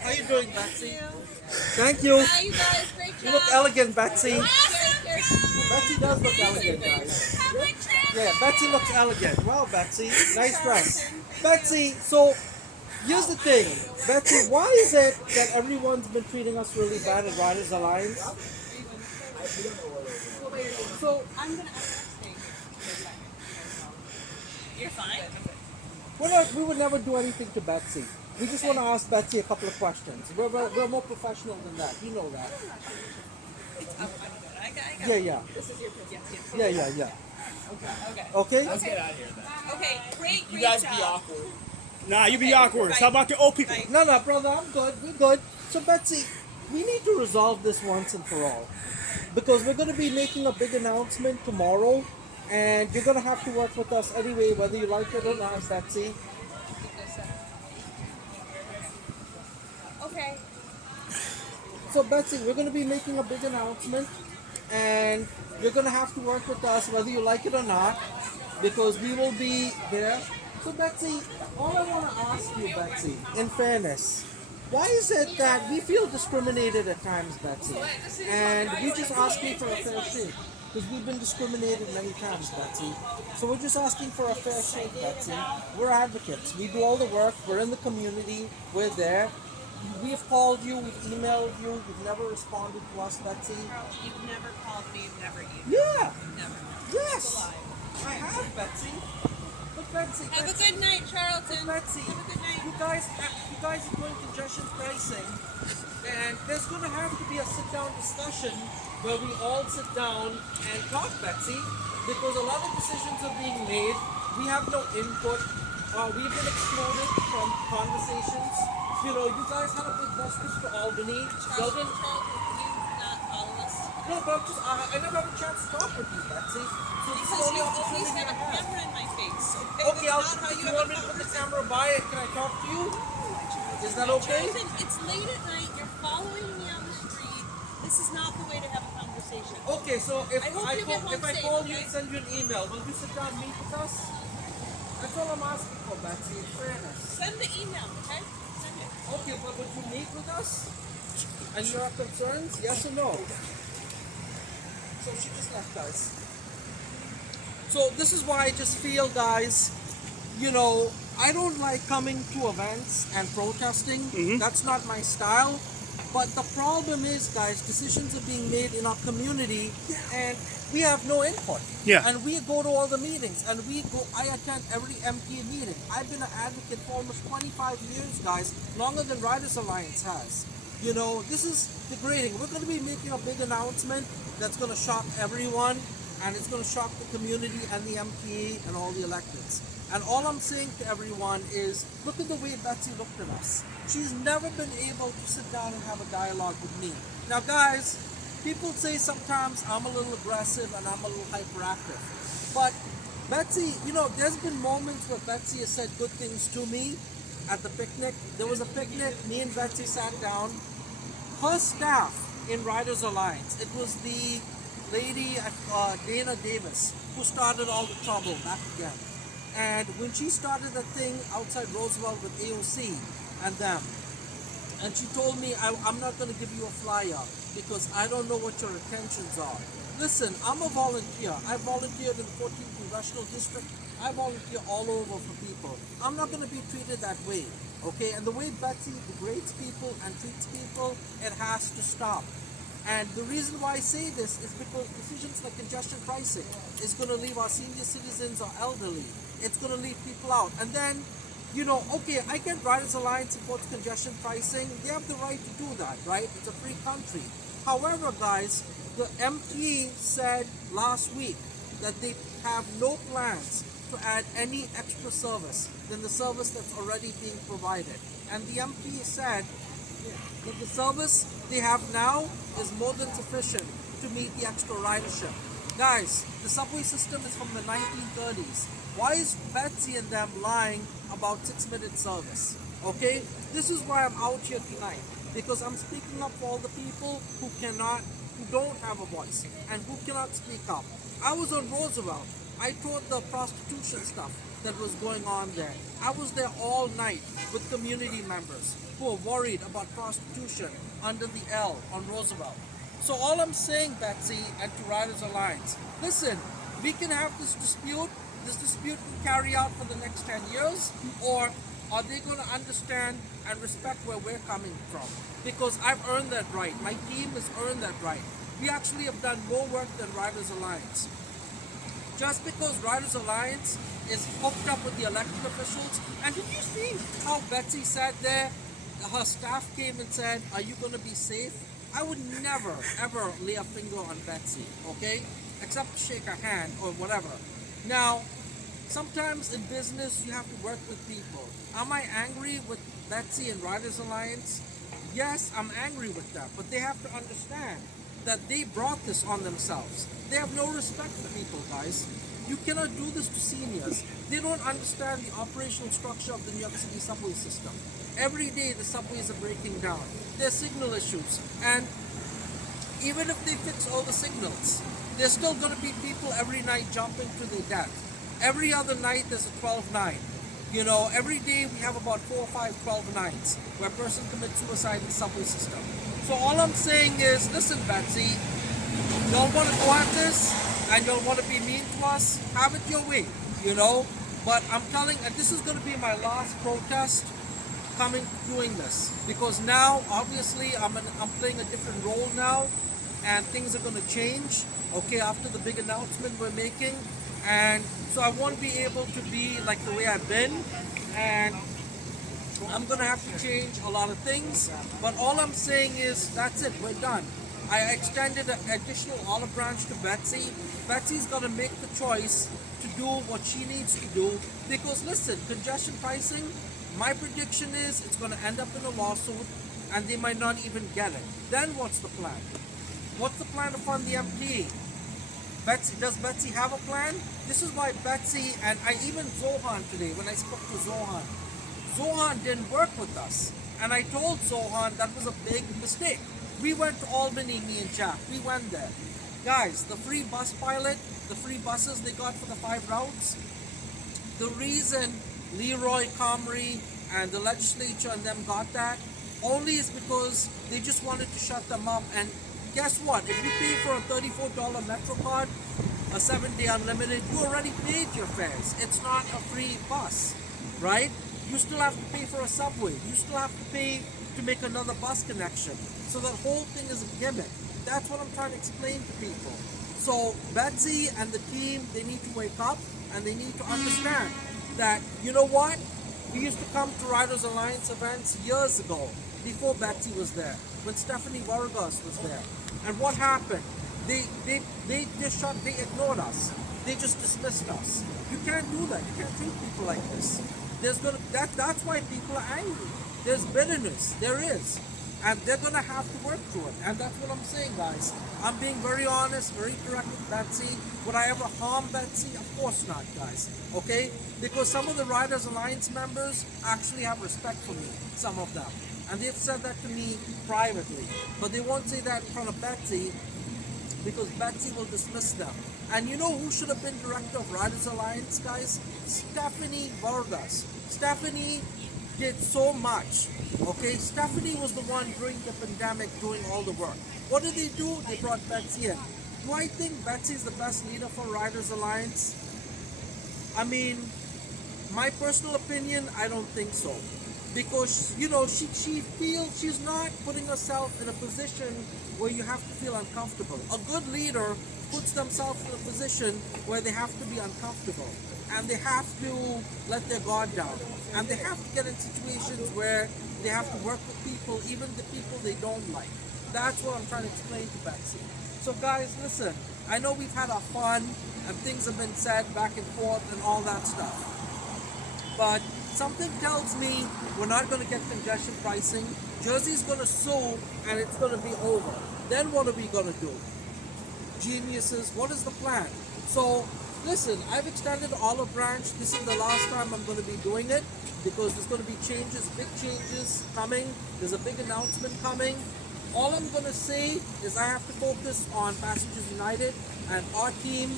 How you doing, Betsy? Thank you. Hi, you guys. Great job. You look elegant, Betsy. Thank Betsy does look elegant, guys. Yeah, Betsy looks elegant. Wow, Betsy. Nice dress. Betsy, so here's the thing. Betsy, why is it that everyone's been treating us really bad at Riders Alliance? So, I'm gonna stay. You're fine. we would never do anything to Betsy. We just want to ask Betsy a couple of questions. We're more professional than that. You know that. I got Yeah. This is your project. Yeah. Okay. Okay? Get out of here then. Okay. Great. You guys job. be awkward. Nah, you be awkward. How about the old people? No, brother, I'm good. We're good. So, Betsy, we need to resolve this once and for all. Because we're going to be making a big announcement tomorrow. And you're going to have to work with us anyway, whether you like it or not, Betsy. Okay. So, Betsy, we're going to be making a big announcement. And you're going to have to work with us, whether you like it or not. Because we will be there. So, Betsy, all I want to ask you, Betsy, in fairness, why is it that we feel discriminated at times, Betsy? And we just asking for a fair shake. Because we've been discriminated many times, Betsy. So we're just asking for a fair shake, Betsy. We're advocates. We do all the work. We're in the community. We're there. We've called you. We've emailed you. You've never responded to us, Betsy. You've never called me. You've never emailed. Yeah. Never. Yes. I have, Betsy. But Betsy, Have a good night, Charlton. Betsy, Have a good night. you guys are doing congestion pricing, and there's going to have to be a sit-down discussion where we all sit down and talk, Betsy, because a lot of decisions are being made. We have no input. We've been excluded from conversations. You know, you guys had a big bus trip to Albany. Charlton, can you not follow us? No, but I never have a chance to talk with you, Betsy. So this is the Because only you always opportunity have I a have. camera in my face. Okay, That's not how you you want me to put the camera by it? Can I talk to you? Is that okay? Charlton, it's late at night. You're following me on the street. This is not the way to have a conversation. Okay, so if I hope you get home if I safe, call you okay? and send you an email, will you sit down and meet with us? That's all I'm asking for, Betsy. In fairness. Send the email, okay? Send it. Okay, but would you meet with us? And you have concerns? Yes or no? So she just left, guys. So this is why I just feel, guys, you know, I don't like coming to events and protesting. That's not my style. But the problem is, guys, decisions are being made in our community and we have no input. Yeah. And we go to all the meetings and I attend every MPA meeting. I've been an advocate for almost 25 years, guys, longer than Riders Alliance has. You know, this is degrading. We're going to be making a big announcement that's going to shock everyone, and it's going to shock the community and the MPA and all the electeds. And all I'm saying to everyone is, look at the way Betsy looked at us. She's never been able to sit down and have a dialogue with me. Now, guys, people say sometimes I'm a little aggressive and I'm a little hyperactive. But Betsy, you know, there's been moments where Betsy has said good things to me at the picnic. There was a picnic, me and Betsy sat down. Her staff in Riders Alliance, it was the lady, Dana Davis, who started all the trouble back again. And when she started that thing outside Roosevelt with AOC and them, and she told me, I'm not going to give you a flyer because I don't know what your intentions are. Listen, I'm a volunteer. I volunteered in 14th Congressional District. I volunteer all over for people. I'm not going to be treated that way, okay? And the way Betsy degrades people and treats people, it has to stop. And the reason why I say this is because decisions like congestion pricing is going to leave our senior citizens or elderly. It's going to leave people out. And then, you know, okay, I get Riders Alliance supports congestion pricing. They have the right to do that, right? It's a free country. However, guys, the MP said last week that they have no plans to add any extra service than the service that's already being provided. And the MP said that the service they have now is more than sufficient to meet the extra ridership. Guys, the subway system is from the 1930s. Why is Betsy and them lying about 6-minute service? Okay? This is why I'm out here tonight. Because I'm speaking up for all the people who cannot who don't have a voice and who cannot speak up. I was on Roosevelt. I toured the prostitution stuff that was going on there. I was there all night with community members who are worried about prostitution under the L on Roosevelt. So all I'm saying, Betsy, and to Riders Alliance, listen, we can have this dispute. This dispute can carry out for the next 10 years, or are they going to understand and respect where we're coming from? Because I've earned that right. My team has earned that right. We actually have done more work than Riders Alliance. Just because Riders Alliance is hooked up with the elected officials, and did you see how Betsy sat there? Her staff came and said, "Are you going to be safe?" I would never, ever lay a finger on Betsy, okay? Except to shake her hand or whatever. Now, sometimes in business, you have to work with people. Am I angry with Betsy and Riders Alliance? Yes, I'm angry with them, but they have to understand that they brought this on themselves. They have no respect for people, guys. You cannot do this to seniors. They don't understand the operational structure of the New York City subway system. Every day the subways are breaking down. There's signal issues, and even if they fix all the signals, there's still going to be people every night jumping to their death. Every other night there's a 12-9. You know, every day we have about 4 or 5 12-9s where a person commits suicide in the subway system. So all I'm saying is, listen, Betsy, y'all want to go at this and y'all want to be mean to us, have it your way, you know. But I'm telling, and this is going to be my last protest doing this, because now obviously I'm playing a different role now, and things are going to change, okay, after the big announcement we're making. And so I won't be able to be like the way I've been, and I'm going to have to change a lot of things. But all I'm saying is, that's it, we're done. I extended an additional olive branch to Betsy. Betsy's going to make the choice to do what she needs to do, because listen, congestion pricing, my prediction is it's going to end up in a lawsuit and they might not even get it. Then what's the plan? What's the plan to fund the MTA? Does Betsy have a plan? This is why Betsy, and even Zohan today, when I spoke to Zohan didn't work with us. And I told Zohan that was a big mistake. We went to Albany, me and Jack. We went there. Guys, the free bus pilot, the free buses they got for the 5 routes, the reason Leroy Comrie and the legislature and them got that only is because they just wanted to shut them up. And guess what? If you pay for a $34 Metro card, a 7-day unlimited, you already paid your fares. It's not a free bus, right? You still have to pay for a subway. You still have to pay to make another bus connection. So that whole thing is a gimmick. That's what I'm trying to explain to people. So Betsy and the team, they need to wake up and they need to understand that, you know what? We used to come to Riders Alliance events years ago, before Betsy was there, when Stephanie Vargas was there. And what happened? They ignored us. They just dismissed us. You can't do that. You can't treat people like this. That's why people are angry. There's bitterness. There is. And they're going to have to work through it. And that's what I'm saying, guys. I'm being very honest, very direct with Betsy. Would I ever harm Betsy? Of course not, guys. Okay? Because some of the Riders Alliance members actually have respect for me. Some of them. And they've said that to me privately. But they won't say that in front of Betsy, because Betsy will dismiss them. And you know who should have been director of Riders Alliance, guys? Stephanie Vargas. Stephanie did so much. Okay, Stephanie was the one during the pandemic doing all the work. What did they do? They brought Betsy in. Do I think Betsy is the best leader for Riders Alliance? I mean, my personal opinion, I don't think so. Because, you know, she feels she's not putting herself in a position where you have to feel uncomfortable. A good leader puts themselves in a position where they have to be uncomfortable. And they have to let their guard down. And they have to get in situations where they have to work with people, even the people they don't like. That's what I'm trying to explain to Betsy. So guys, listen, I know we've had our fun and things have been said back and forth and all that stuff. But something tells me we're not going to get congestion pricing. Jersey's going to sue and it's going to be over. Then what are we going to do? Geniuses, what is the plan? So listen, I've extended the olive branch. This is the last time I'm going to be doing it, because there's going to be changes, big changes coming. There's a big announcement coming. All I'm gonna say is I have to focus on Passengers United and our team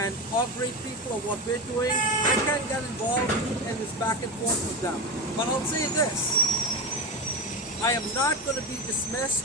and our great people of what we're doing. I can't get involved in this back and forth with them. But I'll say this, I am not gonna be dismissed,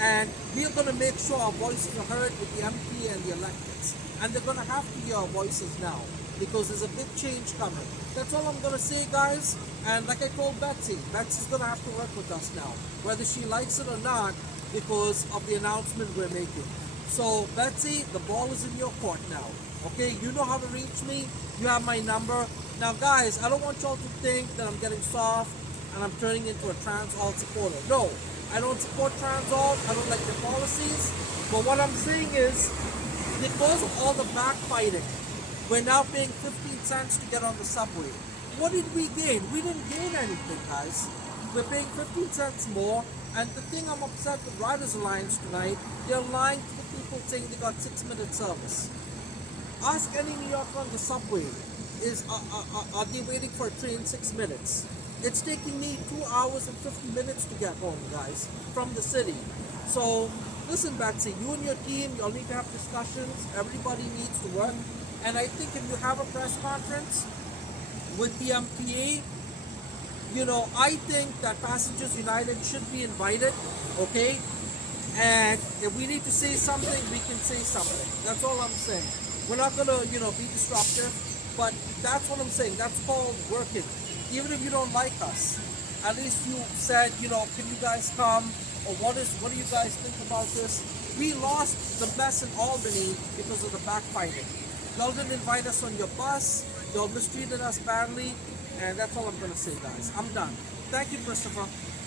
and we're gonna make sure our voices are heard with the MP and the electeds. And they're gonna have to hear our voices now, because there's a big change coming. That's all I'm gonna say, guys. And like I told Betsy, Betsy's gonna have to work with us now, whether she likes it or not, because of the announcement we're making. So Betsy, the ball is in your court now. Okay, you know how to reach me. You have my number. Now, guys, I don't want y'all to think that I'm getting soft and I'm turning into a trans-alt supporter. No, I don't support trans-alt. I don't like their policies. But what I'm saying is, because of all the backfighting, we're now paying 15 cents to get on the subway. What did we gain? We didn't gain anything, guys. We're paying 15 cents more. And the thing I'm upset with Riders Alliance tonight, they're lying to the people saying they got 6-minute service. Ask any New Yorker on the subway, are they waiting for a train 6 minutes? It's taking me 2 hours and 50 minutes to get home, guys, from the city. So, listen, Betsy, you and your team, you'll need to have discussions. Everybody needs to work. And I think if you have a press conference with the MPA, you know, I think that Passengers United should be invited, okay? And if we need to say something, we can say something. That's all I'm saying. We're not gonna, be disruptive, but that's what I'm saying. That's called working. Even if you don't like us, at least you said, can you guys come? Or what do you guys think about this? We lost the mess in Albany because of the backfighting. Y'all didn't invite us on your bus. Y'all mistreated us badly. And that's all I'm gonna say, guys. I'm done. Thank you, Christopher.